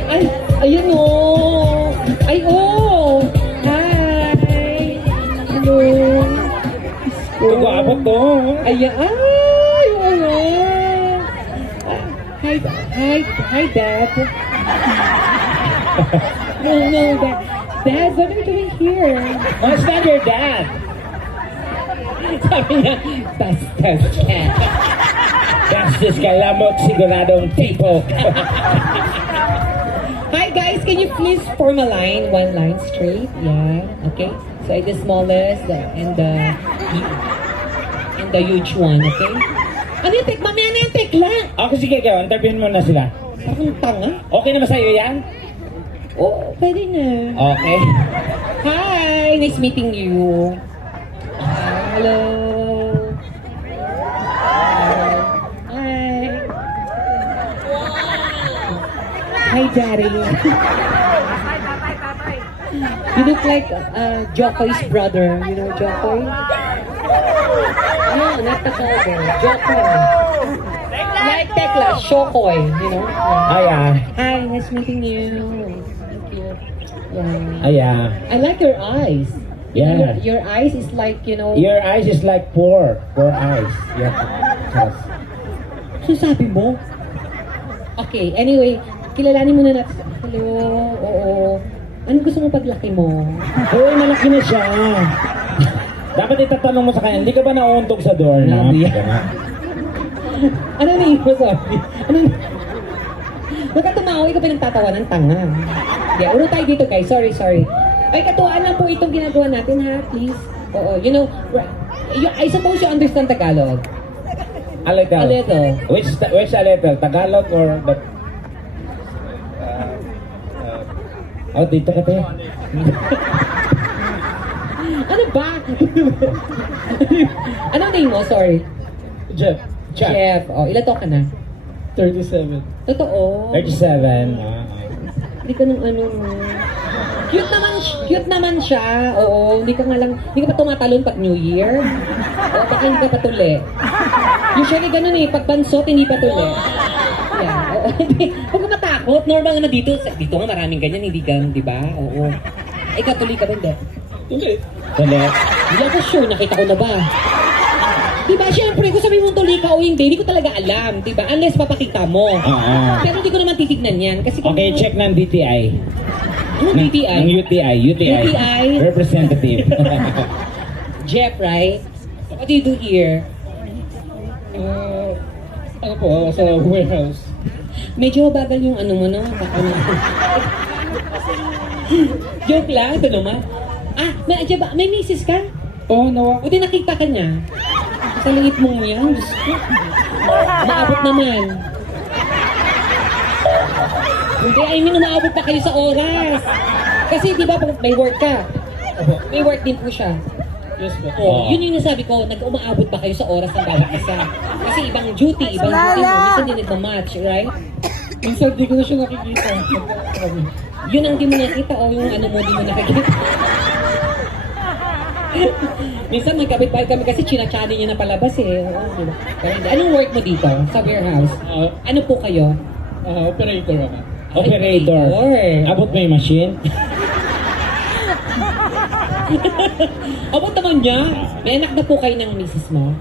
ay, ayun o. Ay, oh. Hi. Hello. Tugo-abot to. Ayan, ay, wala. Hi, Dad. No, Dad. Dad, what are you doing here? What's that your dad? Sabi niya, bastos ka. Gastos ka lamot siguradong tipo. Hi guys, can you please form a line, one line straight? Yeah, okay. So the smallest and the huge one, okay? Ano yung tek? Mamaya na yung tekla. Okay, sige kayo. Interviewin mo na sila. Parang tanga. Okay na ba sa'yo yan? Oh, pwede na. Okay. Hi, nice meeting you. Hello. Hi. Hi, Daddy. You look like Jokoy's brother. You know Jokoy? No, not the father. Jokoy. Like Tekla, Shokoy, you know? Aya. Hi, nice meeting you. Thank you. Yeah. Aya. I like your eyes. Yeah. Your eyes is like, you know... Your eyes is like four eyes. Yeah. Yes. So sabi mo? Okay, anyway, kilalanin muna natin. Hello, oo. Anong gusto mo paglaki mo? Uy, malaki na siya. Dapat itatanong mo sa kanya, hindi ka ba nauuntog sa door na? Hindi. Ano na mo, sorry? Huwag ka tumawa, ikaw pinagtatawa ng tanga. Yeah, ulo tayo dito guys, sorry. Ay, katuwaan lang po itong ginagawa natin ha, please. Oo, you know, I suppose you understand Tagalog. A little. A little. Which a little? Tagalog or the... Oh, dito ka tayo. Ano ba? Ano name mo? Sorry. Jeff. Jeff. Oh, ilan to ka na? 37. Totoo. 37. Hindi ka nung ano. Cute naman siya. Oo, hindi ka pa tumatalon pag New Year. O, baka hindi ka patuli. Usually ganun eh, pag bansot, hindi patuli. Yeah, oo. Huwag ka matakot. Normal nga na dito. Dito nga maraming ganyan, hindi ganun, di ba? Oo. Ay, katuloy ka ba, hindi? Tuloy. Hindi ako sure, nakita ko na ba? Diba, syempre, kung sabi mong tuloy ka o hindi ko talaga alam, diba? Unless papakita mo. Oo. Pero hindi ko naman titignan yan. Kasi kung... Okay, check ng DTI. Ano DTI? Ng UTI. UTI? Representative. Jeff, right? What do you do here? Ako po, sa warehouse. Medyo bagal yung ano mo, no? Joke lang, ito naman. Ah, may misis ka? Oo, nawa. Buti nakita ka niya. Sa liit mong yan. Diyos ko. Maabot naman. Hindi, I mean, umaabot na kayo sa oras. Kasi di ba, pag may work ka, may work din po siya. Yes po. Oh, yun yung nasabi ko, nag-umaabot ba kayo sa oras ng bawat isa? Kasi ibang duty mo, minsan din nagmamatch, right? Minsan di ko na siya nakikita. Yun ang di mo nakita o yung ano mo di mo nakikita. Minsan magkabit-bahay kami kasi chinachani niya na palabas eh. Oo, diba? Pero hindi. Anong work mo dito sa warehouse? Ano po kayo? Operator ako. Operator. Abot mo yung machine? Abot naman niya. May anak na po kayo ng misis mo?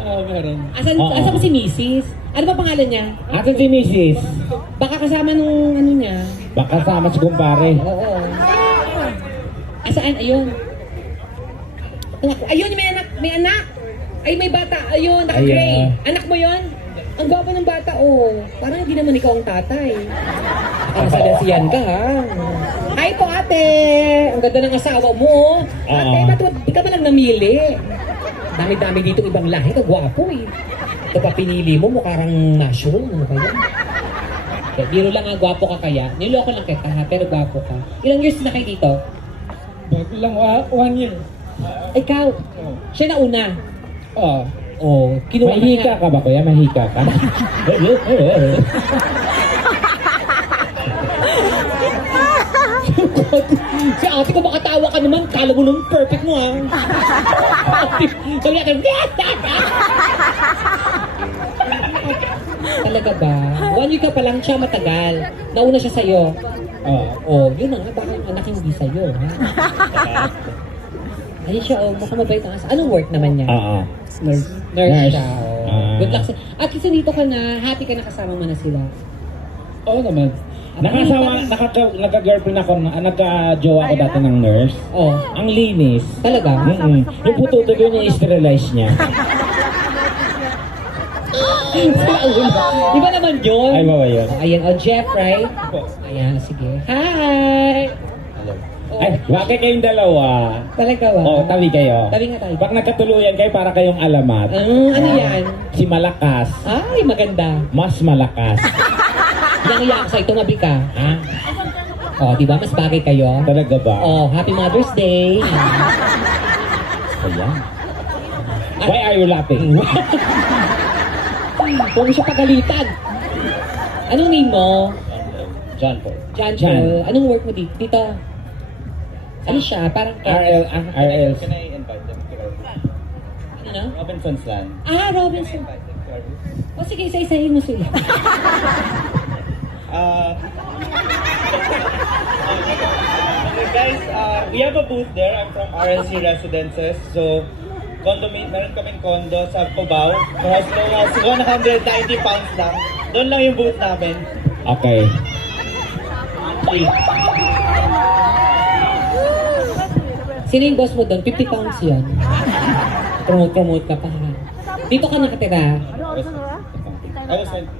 Meron. Asan ba si misis? Ano ba pangalan niya? Asan si Mrs.? Baka kasama nung ano niya. Baka sama si kumpare. Oo. Asaan? Ayun. Ayun, may anak. Ay, may bata. Ayun, naka-gray. Anak mo yon? Ang gwapo ng bata, oh. Parang hindi naman ikaw ang tatay. Ang salasiyan ka, ha? Hi po, ate. Ang ganda ng asawa mo, oh. Ate, ba't di ka ba lang namili? Dami-dami dito ibang lahi. Ang gwapo, eh. Ito pa pinili mo, mukha kang mushroom. Ano ba yan? Okay, biro lang nga, gwapo ka kaya. Niloko lang kita, ha? Pero gwapo ka. Ilang years na kayo dito? Bago lang, 1 year. Ikaw, siya na una. Oo. Oh, kinuha Mahika ka ba kuya? Mahika ka? Si ate ko makatawa ka naman, kala mo naman perfect mo ha. Kaya ka, talaga Talaga ba? 1 week ka pa lang siya matagal. Nauna siya sa'yo. Oh, yun na nga. Baka yung anak hindi sa'yo. Ha? Ayun siya, oh. Mukhang mabait ang asa. Anong work naman niya? Nurse. Nurse siya. Oh. Ah. Good luck sa... At least dito ka na, happy ka na kasama mo na sila. Oo naman. Nagka-girlfriend ako, nagka-jowa ako dati ng nurse. Oh. Ang linis. Talaga? Yung pututo ko niya, i-sterilize niya. Iba naman yun. Ay, ba yun? Oh, ayan, oh, Jeff, right? Ayan, sige. Hi! Ay, bakit kayong dalawa? Talaga ba? Oo, tabi kayo. Tabi nga tayo. Pag nagkatuluyan kayo, para kayong alamat. Ano yan? Si Malakas. Ay, maganda. Mas malakas. Yang iyak sa'yo, tumabi ka. Ha? Oh, di ba? Mas bagay kayo. Talaga ba? Oh, Happy Mother's Day. Ayan. Why are you laughing? Huwag mo siya pagalitan. Anong name mo? John Paul. John Paul. Anong work mo dito? Ano siya? Parang... RL. Can I invite them to Ano? Robinson's Land? Ah, Robinson. O sige, isa-isahin mo sila. Okay guys, we have a booth there. I'm from RLC Residences. So, meron kaming condo sa Cubao. For as low as 190 pounds lang. Doon lang yung booth namin. Okay. Sino yung boss mo doon? 50 pounds yun. Promote ka pa ha. Dito ka nakatira. I was like,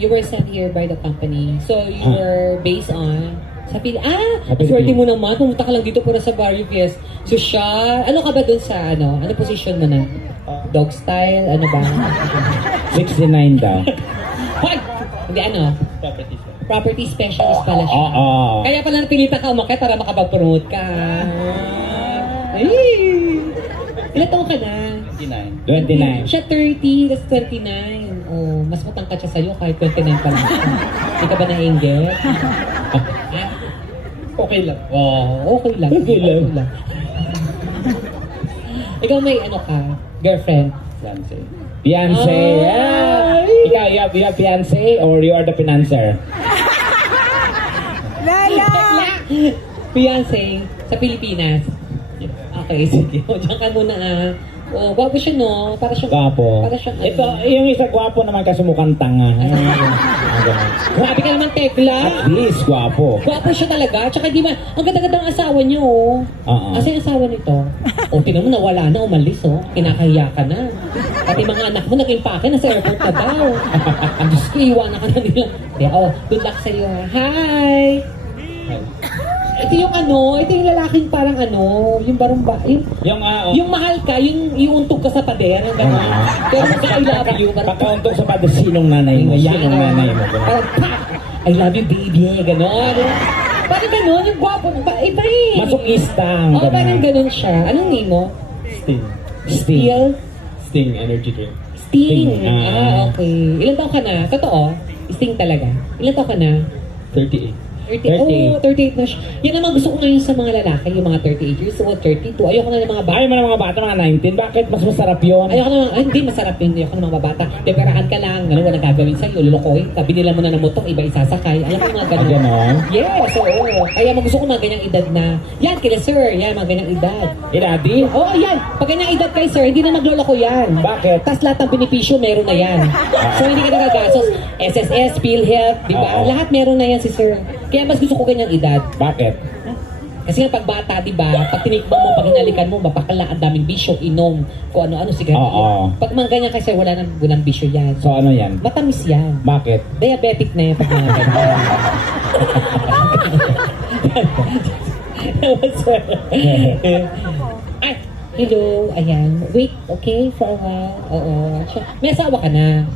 You were sent here by the company. So, you were based on... Sa Sa swerte Pilipinas. mo naman. Pumunta ka lang dito para sa Barrio Fies. So, siya... Ano ka ba doon sa ano? Ano position mo na? Dog style? Ano ba? 69 daw. Hoy! Hindi ano? properties. Property specialist pala siya. Oo. Kaya pala napilitan ka umakit para makapag-promote ka. Ay! Ilan taong ka na? 29. 29. Siya 30, that's 29. Oh, mas matangkad siya sa'yo kahit 29 pa lang siya. Hindi ka ba na-engage? Okay lang. Oh, okay lang. Okay lang. Ikaw may ano ka? Girlfriend? Fiancé. Fiancé. Ay! Ikaw, you have fiancé or you are the financer? Bakla! Fiancé sa Pilipinas. Okay, sige. O, dyan ka muna ah. Oh, gwapo siya no? Para siyang... Gwapo. Para siyang... Ito, yung isa gwapo naman kasi mukhang tanga. Grabe ka naman, Tekla. At least, gwapo. Gwapo siya talaga. Tsaka di ba, ang ganda-ganda ng asawa niyo, oh. Oo. Kasi yung asawa nito, oh, tinan mo, nawala na, umalis, oh. Kinakahiya ka na. Pati mga anak mo, nag-impake na sa airport na daw. Ang Diyos ko, iwanan ka na nila. Kaya, oh, good luck sa'yo, ha. Hi! Ito yung ano, ito yung lalaking parang ano, yung barumba, yung mahal ka, yung untog ka sa pader, yung gano'n. Pero magka I love you, parang Pagkauntog sa pati sinong nanay mo. Sinong nanay mo. parang, pak! I love you, baby, gano'n. Parang gano'n, yung gwapo, iba eh. Masokista ang Oo, parang gano'n siya. Anong name mo? Sting. Steel? Sting energy drink. Sting. Sting, ah. Okay. Ilan taon ka na? Totoo? Sting talaga. Ilan taon ka na? 38. 38. Oh, 38 na siya. Yan naman gusto ko ngayon sa mga lalaki, yung mga 38 years old, 32. Ayoko na ng mga bata. Ayaw mo ng mga bata, mga 19. Bakit? Mas masarap yun. Ayoko na, hindi masarap yun. Ayoko na mga bata. Deperahan ka lang, gano'n, walang gagawin sa'yo, lulukoy. Binila mo na ng motor, iba isasakay. Alam mo mga gano'n. Ganon? Yes, oo. Kaya gusto ko mga ganyang edad na, yan, kila sir, yan, mga ganyang edad. Daddy? Oo, yan. Pag ganyang edad kay sir, hindi na magloloko yan. Bakit? Tapos lahat ng benepisyo, meron na yan. So, hindi ka nagagastos. SSS, PhilHealth, di ba? Oo. Lahat meron na yan si sir. Kaya mas gusto ko ganyang edad. Bakit? Kasi nga pag bata, di ba? Pag tinikman mo, pag hinalikan mo, mapakala, ang daming bisyo, inom, kung ano-ano, sigarilyo. Oo. Pag mga ganyan kasi wala nang bisyo yan. So ano yan? Matamis yan. Bakit? Diabetic na yan pag mga ganyan. Ay, hello, ayan. Wait, okay, for a while. Oo. May asawa ka na.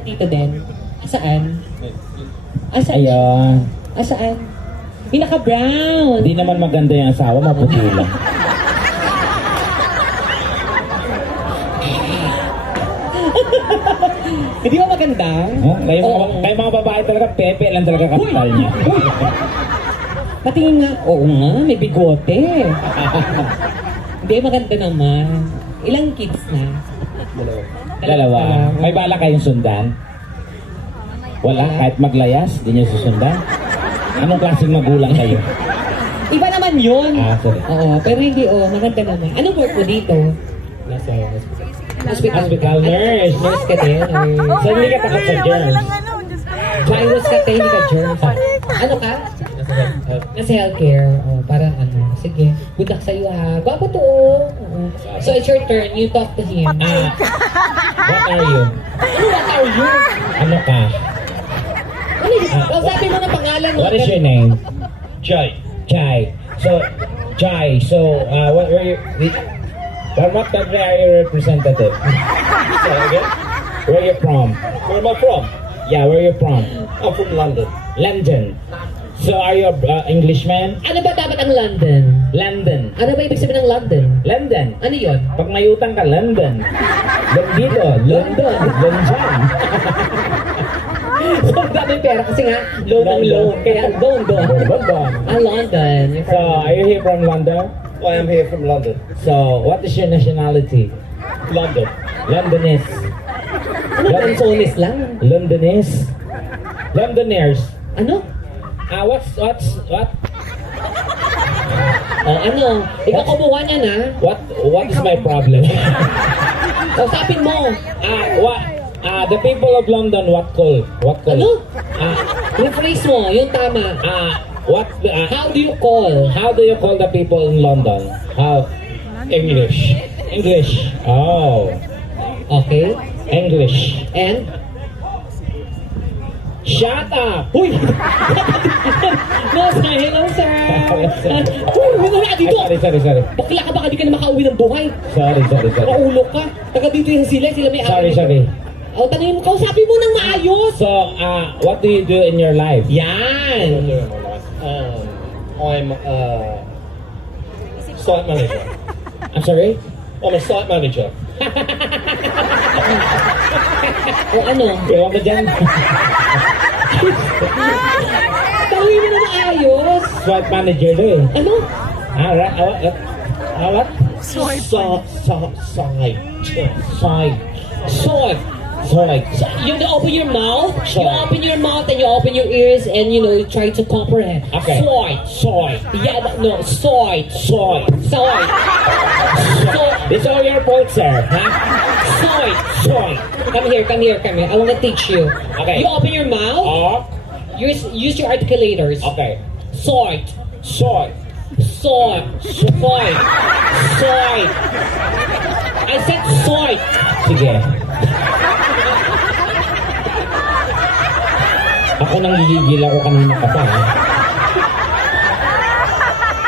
Dito din. Saan? Saan? Ayun. Saan? Pinaka-brown. Hindi naman maganda yung asawa, maputi lang. Hindi ba maganda? Huh? Kayo mga, Oo. kayo mga babae talaga, pepe lang talaga kapital niya. Patingin nga, oo nga, may bigote. Hindi, maganda naman. Ilang kids na? Dalawa. May bala kayong sundan? Wala, kahit maglayas, di niyo susundan. Anong klaseng magulang kayo? Iba naman yun. Sorry. Oo, pero hindi, maganda naman. Anong work mo dito? Nasa Hospital. hospital nurse. Nurse ka din? So, hindi ka takot sa germs. Virus ka din, hindi ka germs. Ano ka? Nasa healthcare. Parang ano. Sige, good luck sa'yo ha. Gwapo to. So, it's your turn. You talk to him. What are you? Ano, what are you? Ano ka? Ano yun? Sabi mo na pangalan mo. What is your name? Joy. Chai. So, Chai. So, what were you? From what country are you representative? Sorry again? Where you from? Where am I from? Yeah, where you from? I'm from London. London. So, are you Englishman? Ano ba dapat ang London? London. Ano ba ibig sabihin ng London? London. Ano yun? Pag may utang ka, London. Dito, London. London. So, daming pera kasi nga, loan ang loan. Kaya, loan doon. London. London. You're So, from- are you here from London? I am here from London. So, what is your nationality? London. Londonese. Ano, Lanzones lang? Londonese. Londoners. Ano? What? Ano? Ikaw kumuha niya na. What is my problem? Kausapin mo. The people of London, what call? Ano? Rephrase mo, yung tama. How do you call? How do you call the people in London? How? English. English. Oh. Okay. English. And? Shut up! Uy! No, sir. Hello, sir. Uy, wala ka dito. Sorry. Bakla ka baka di ka na makauwi ng buhay. Sorry. Makaulo ka. Taga dito yung sila may Sorry. Tanongin mo, kausapin mo ng maayos. So, what do you do in your life? Yan. I'm site manager. I'm sorry? I'm a site manager. O ano? Ewan ko dyan. Tanongin mo na maayos. SWAT manager do eh. Ano? What? Side. So, you open your mouth, you open your mouth and you open your ears and you try to comprehend. Okay. Soy. Yeah, no, soy. It's all your fault, sir. Huh? Soy. Come here. I want to teach you. Okay. You open your mouth, Oh, use your articulators. okay. Soy. Soy. I said soy. Sige. Ako nang gigigil ako kanina ka pa. Ha?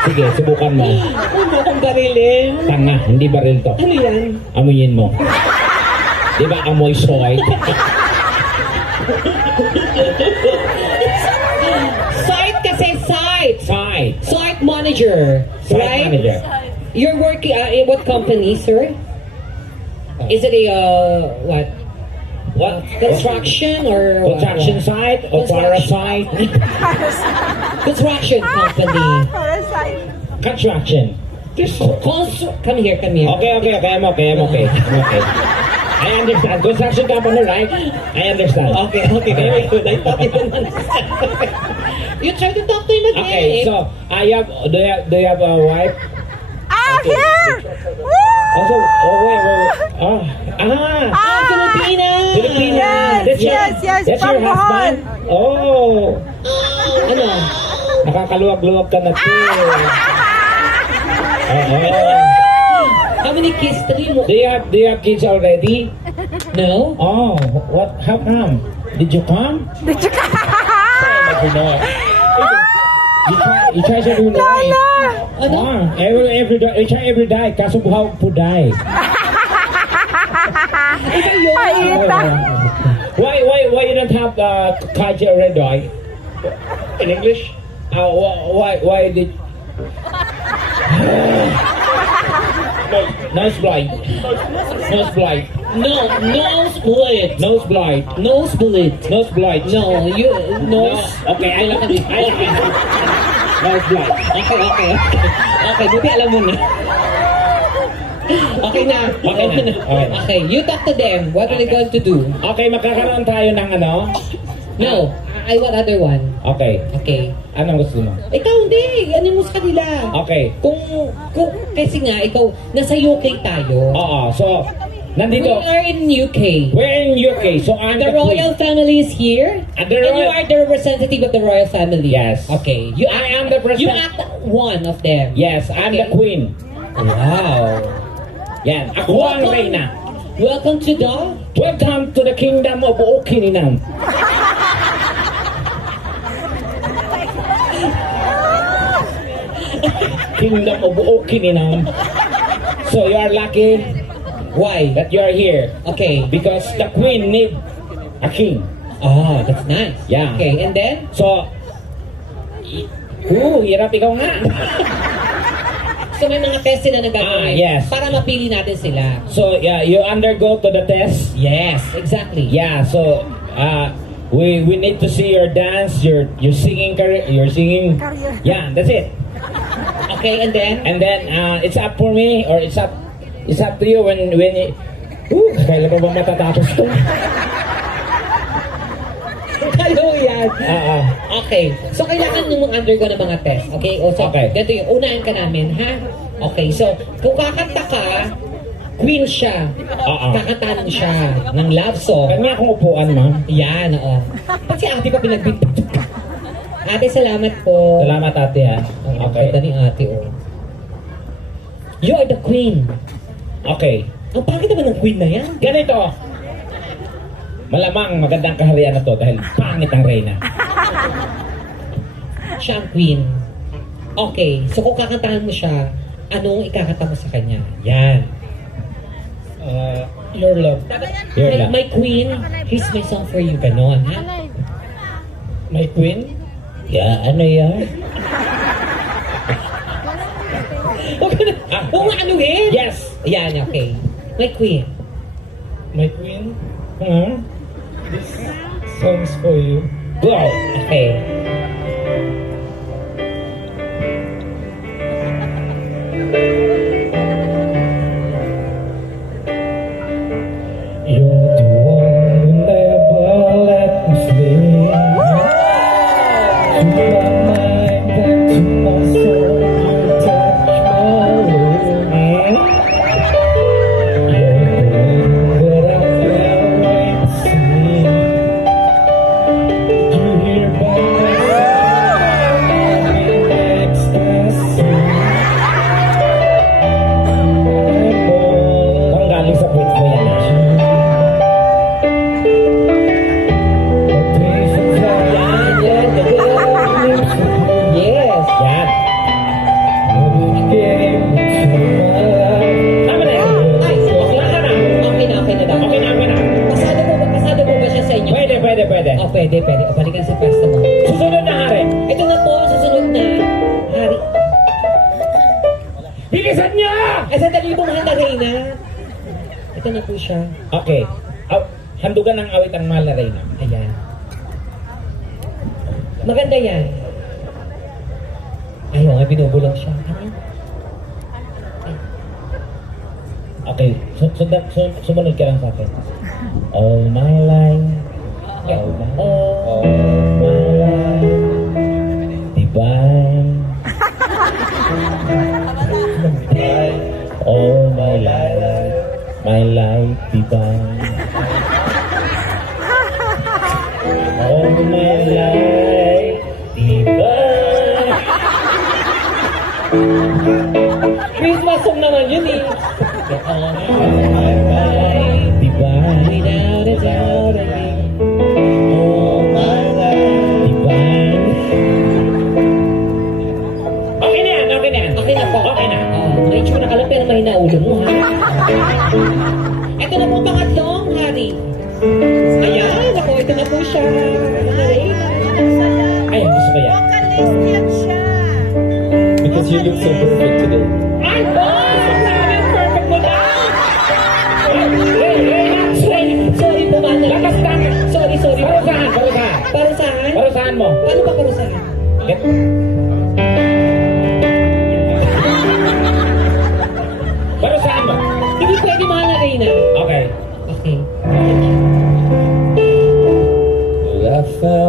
Sige, subukan mo. Huwag mo akong garilin. Tanga, hindi baril to. Ano yan? Amuyin mo. Di ba amoy soy? Site kasi site. Side. Site manager. Site Right? manager. You're working in what company, sir? Is it a, what? What? Construction or what? Construction site or Construction. parasite? Construction company. Construction. Come here. Okay. I'm okay. I understand. Construction company, right? I understand. Okay, very good. I thought you didn't understand. You try to talk to him again. Okay, so do you have a wife? Here! Woo! Also, wait. Pilipinas! Filipinas. Yes, That's from your husband? Bohol. Oh, Ano? nakakaluwag-luwag ka na too. How many kids? Tali mo. Do you have kids already? No? Oh, what? How come? Did you come? You try to do right. Ano? You try every day. Kaso buhaw po day. Ikaw yun. Why you don't have kaji already? In English? Why did? Nose blind. No, nosebleed. Nosebleed. Nosebleed. Nosebleed. No, you, nose. Okay, I like it. Nosebleed. Okay, buti alam mo na. Okay na. Okay. Okay, you talk to them. What are they going to do? Okay, magkakaroon tayo ng No, I want other one. Okay. Okay. Anong gusto mo? Ikaw hindi, ano mo sa kanila? Okay. Kung kasi nga, ikaw, nasa UK tayo. Oo. So, We nandito. are in UK. We're in UK. So, I'm The the royal queen. family is here. And the And you royal- are the representative of the royal family. Yes. Okay. I am the You president. act one of them. Yes, I'm the Okay. queen. Wow. Yan. Ako ang reyna. Welcome to the... Welcome to the kingdom of Okininam. Kingdom of Okininam. So you are lucky Why? that you are here Okay. because the queen need a king. Oh, that's nice. Yeah. Okay, and then? So, hirap ikaw nga. So may mga test sila na gagawin. Yes. Para mapili natin sila. So, yeah, you undergo to the test. Yes, exactly. Yeah, so we need to see your dance, your singing career, your singing. Yeah, that's it. Okay, and then? And then it's up for me or it's up to you when kailan pa ba matatapos to? Kalo yan. Okay. Okay. So, kailangan nung undergo ng mga test. Okay? O, so, Okay. ganito yung unahan ka namin, ha? Okay. So, kung kakanta ka, queen siya. Kakantahan siya ng love song. Kanya akong upuan, ma'am. Yan, oo. Ba't si ate pa pinagbibig? Ate, salamat po. Salamat, ate, ha. Okay. Ganda ni ate, oh. You are the queen. Okay. Ang pangit naman ng queen na yan. Ganito. Malamang magandang kaharian na to dahil pangit ang reyna. Siya ang queen. Okay. So, kung kakantahan mo siya, anong ikakanta mo sa kanya? Yan. Your love. Your love. My queen, here's my song for you. Ganon, ha? My queen? Yeah, ano yan? Huwag ka na. Huwag mo anuhin. Yes. Yan, okay. My queen. My queen? Huh? This song's for you. Go. Okay. You're the one who never let me sleep. To my mind and to my soul, you touch my will. You're the one that I've never wait to see. You hear by my side, I'm in ecstasy. Ang galing sa queen mo yan. Yes. Yan. Tama na yan. Ay, Bakla ka na. okay na daw. Okay na. Pasado po ba siya sa inyo? Pwede. Oh, pwede. O, balikan sa pwesto mo. Susunod na hari. Ito na po, susunod na. Hari. Bilisan niyo! Ay, sandali po, mahal na Reyna. Ito na po siya. Okay. Handugan ng awit ang mahal na reyna. Ayan. Maganda yan. Ayaw nga, binubulong siya. Ano? Okay. Sumunod ka lang sa akin. All my life. All my life. Divine. All my life. My life divine. All my life divine. Christmas song naman yun eh. All My life divine. without a doubt. All my life divine. Okay na yan. Okay na po. Okay na. May tsura ka lang pero mahina ulo mo ha. Ito na po pangatlong hari. Ayan, ako, ito na po siya. Ay, gusto ko yan. Vocalist yan siya. Because you look so perfect today. Ay, boy! Sabi ang perfect mo na! Sorry po, man. Lakas tama. Sorry. Parusahan. Parusahan? Parusahan mo. Paano ba parusahan? Parusahan mo. Hindi pwede mahal na Reyna. Okay. Okay. Rafa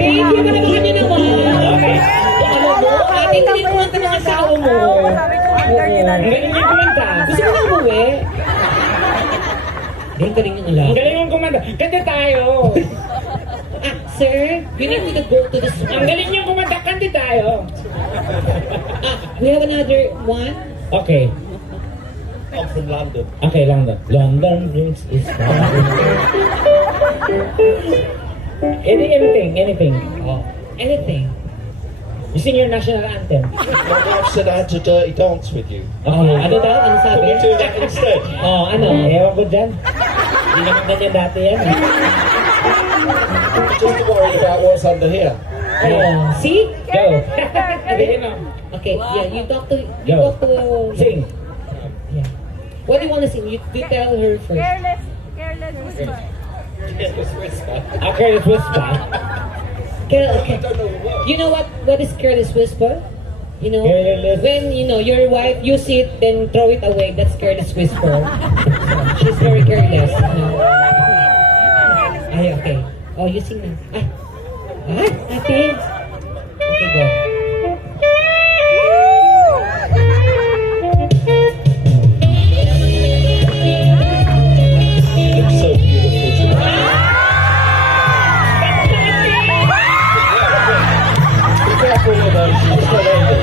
Thank you, palamahan niyo naman. Ano mo? Ate, hindi kumanta ng asawa mo. Ang galing yung kumanta. Gusto mo na umuwi? Ang galing yung Ang alam. galing yung kumanta. Kanta tayo. Ah, sir, you need me to go to the Ang galing yung kumanta. Kanta tayo. We have another one. Okay. I'm from London. Okay, London. London Bridge is falling. Anything. Oh, anything. You sing your national anthem. My wife said I had to dirty dance with you. Okay, Ano daw? Ano sabi? Can we do that instead? Oh, ano? Ewan ko dyan. Hindi naman ganyan dati yan. Just to worry about what's under here. Oh, see? Go. Okay, no. Okay, yeah, you talk to... Go. Sing. Yeah. What do you want to sing? You tell her first. Careless whisper. Okay, it's whisper. Okay. You know what is careless whisper? You know, Careless. when you know your wife use it, then throw it away. That's careless whisper. She's very careless. You know? Ay, okay. Oh, you sing na. Ay, ate. Okay, go. Looks so beautiful tonight. Be careful with those. She's not over.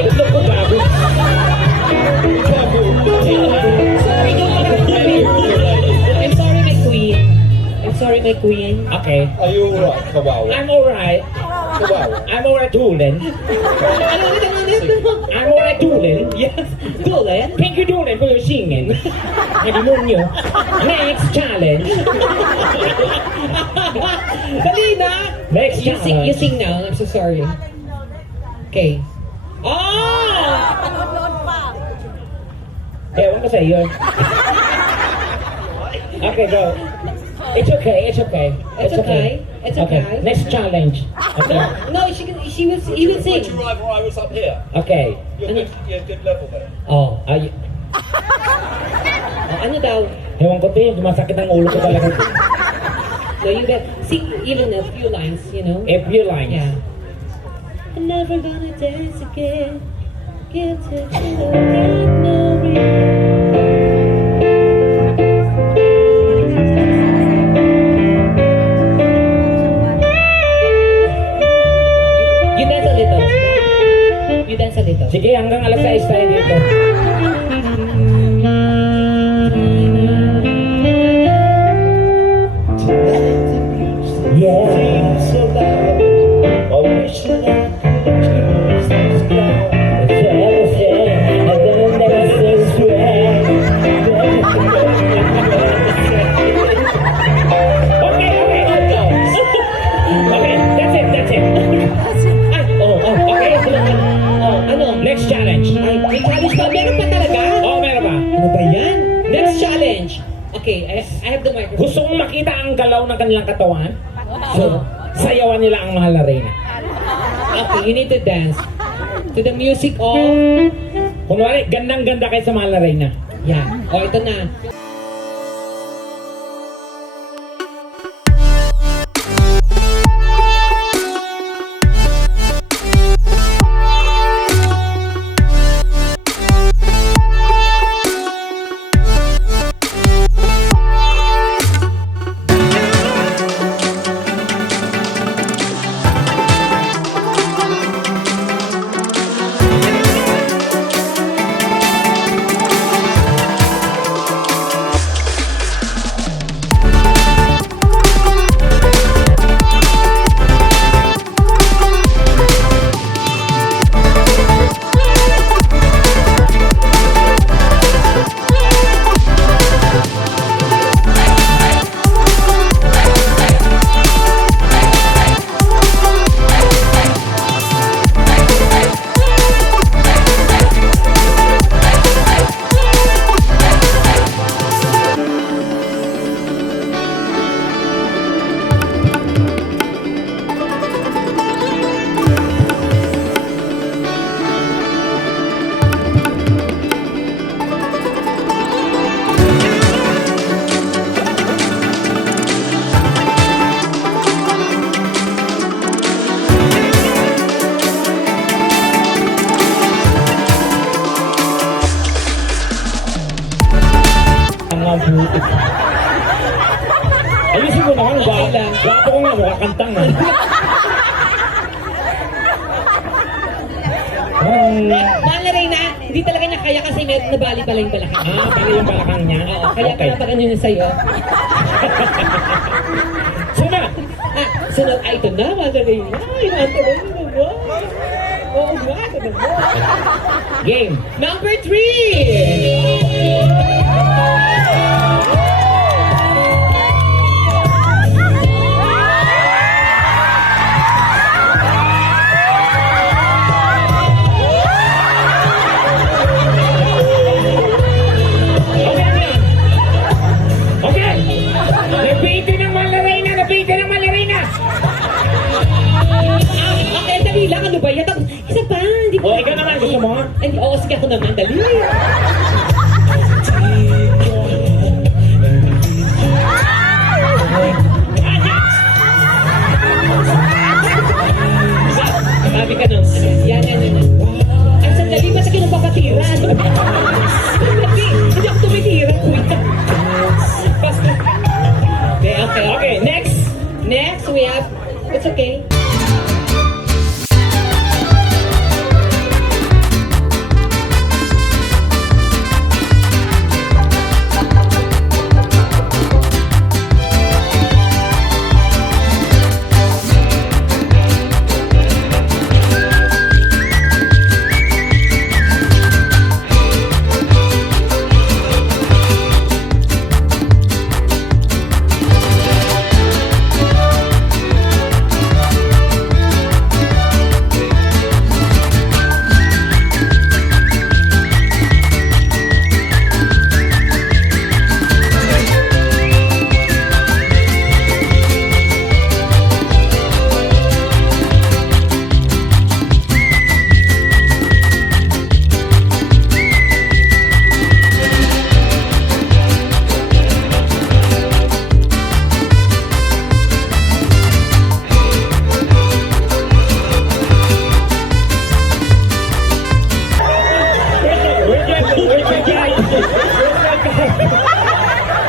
Look ko bago. Be careful. Sorry, no, I'm sorry, my queen. I'm sorry, my queen. Okay. Are you alright, Kawawa? I'm alright. Kawawa. I'm alright, Doolin. Ano ulit? I'm alright, Doolin. Yes, Dolan. Thank you, Doolin, for your singing. Nalimunyo. Next challenge. Dali na. Next You challenge. sing now. I'm so sorry. Okay. Oh! Load pa. Ewan ko sa iyo. Okay, go. It's okay. It's okay. It's okay. Next challenge. Okay. No, he will sing. Would you rather I was up here? Okay. You're good level there. Oh, ay. Ano daw? Ewan ko din, sumasakit ang ulo ko talaga. No, you got sing even a few lines, you know? A few lines. Yeah. I'm never gonna dance again. Get to no You dance a little. You dance a little. Sige, hanggang alas 6 tayo dito. Yeah. So loud. I wish that I could choose this cloud. It's everything. I'm gonna never swear. Okay. Okay, that's it. Ay, okay. Grab the microphone. Gusto kong makita ang galaw ng kanilang katawan. So, sayawan nila ang mahal na reyna. Okay, you need to dance to the music of... Kunwari, gandang-ganda kayo sa mahal na reyna. Yan. O, ito na. Ayusin mo naman, Okay lang. Wapo ko nga, makakantang na. Mahal na Reyna, hindi talaga niya kaya kasi nabali pala yung balakang. Pali yung balakang niya. Oo, kaya Okay. pala ganyan yun sa'yo. Sunod! Sunod, ito na, Mahal na Reyna. Ay, Mahal na Reyna naman. Oo nga, ito naman. Game. Number 3! Okay! Napiti ng malarina! Napiti ng malarina! Okay, dali lang. Ano ba yan? Tapos, isa pa. Hindi O, ikaw naman. Gusto mo? Hindi, oo, sige ako naman. Dali. Sabi ka nun. Yan. Ay, sandali ba sa kinapapatira? Hindi ako tumitira, kuya. Basta. Okay. Okay, next! Next, we have... It's okay.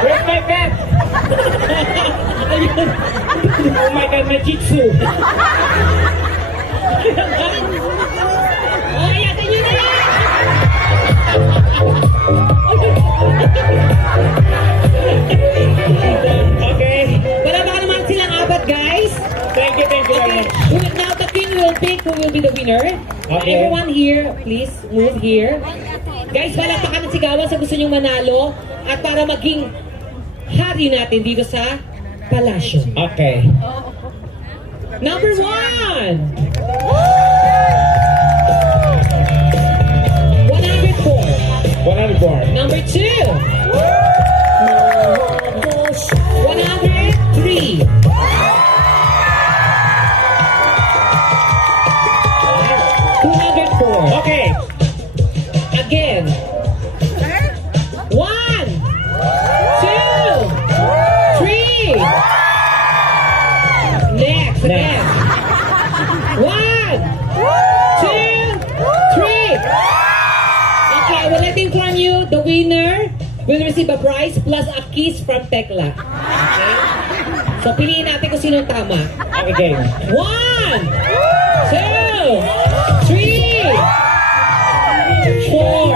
Where's my pet? Oh my God, my jitsu! Ay, atin yun na yan! Okay. Wala baka naman silang apat, guys. Thank you very Okay, much. now the queen will pick who will be the winner. Okay. Everyone here, please move here. Guys, wala pa kami sigawan sa gusto nyong manalo at para maging hari natin dito sa palasyo. Okay. Number 1! 104. 104. Number 2. Okay. Again. 1, 2, 3. Next, again. 1, 2, 3. Okay, I will let inform you, the winner will receive a prize plus a kiss from Tekla. Okay? So, piliin natin kung sino tama. Okay, game. 1, 2, 3, 4.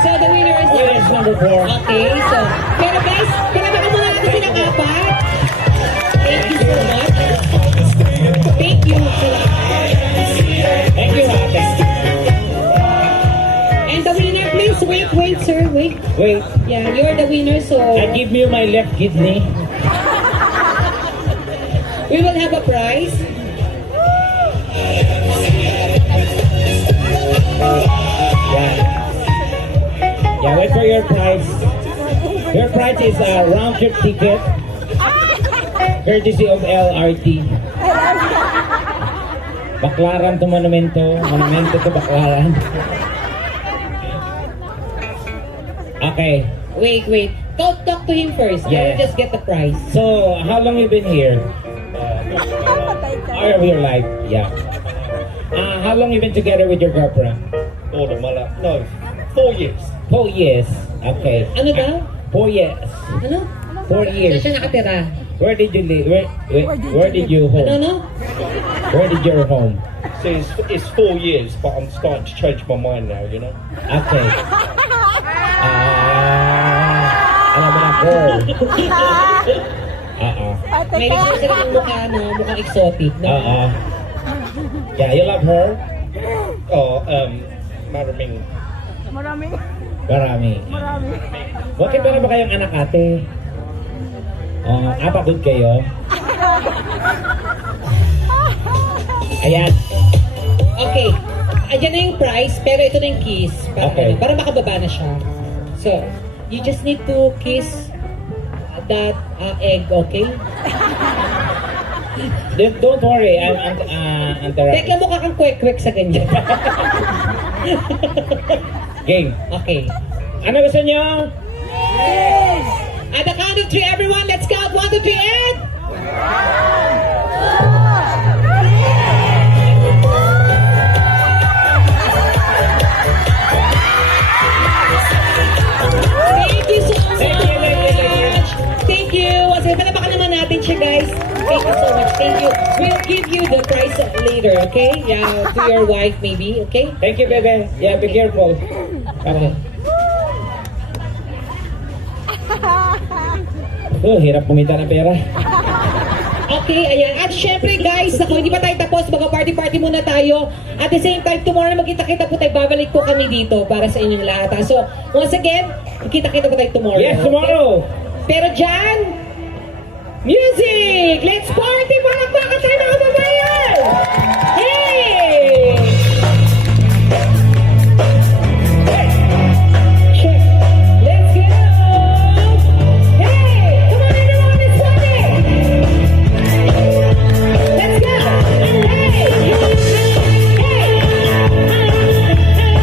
So, the winner is Yes, number 4. Okay, so, pero guys, pinabakan muna natin silang apat. Thank you so much. Thank you. Thank you, ate. And the winner, please, wait, sir, wait. Wait, Yeah, you're the winner, so I give you my left kidney. we will have a prize. Yeah. Yeah, wait for your prize. Your prize is a round trip ticket, courtesy of LRT. Baklaran to Monumento. Monumento to Baklaran. Okay. Wait. Talk to him first. I Yeah. will just get the prize. So, how long you been here? All of your life? Yeah. How long you been together with your girlfriend? All of my life. No, 4 years. 4 years. Okay. Ano daw? 4 years. Ano? 4 Saan years. siya nakatira? Where did you live? Where did you home? Ano? Where did your home? So it's 4 years, but I'm starting to change my mind now, you know? Okay. Alam mo na, girl. May reason sila ng mukha, no? Mukhang exotic, no? Yeah, you love her? Oh, maraming. Maraming. Marami. Bakit meron ba kayong anak, ate? Apagod kayo? Ayan. Okay. Ayan na yung prize, pero ito na yung kiss. Okay. Para makababa na siya. So, you just need to kiss that egg, okay? Don't worry, I'm Teka, mukha kang kwek-kwek sa ganyan. Game. Okay. Ano gusto niyo? At the count of 3, everyone, let's count. 1, 2, 3, and... Thank you so much. Thank you. So, palapakan naman natin siya, guys. Thank you so much. Thank you. We'll give you the prize later, okay? Yeah, to your wife maybe, okay? Thank you, bebe. Yeah, be careful. Okay. Oh, hirap kumita ng pera. Okay, ayan. At syempre guys, ako, hindi pa tayo tapos, mag-party-party muna tayo. At the same time, tomorrow magkita-kita po tayo, babalik po kami dito para sa inyong lahat. So, once again, magkita-kita po tayo tomorrow. Yes, tomorrow. Okay? Pero dyan, music! Let's party!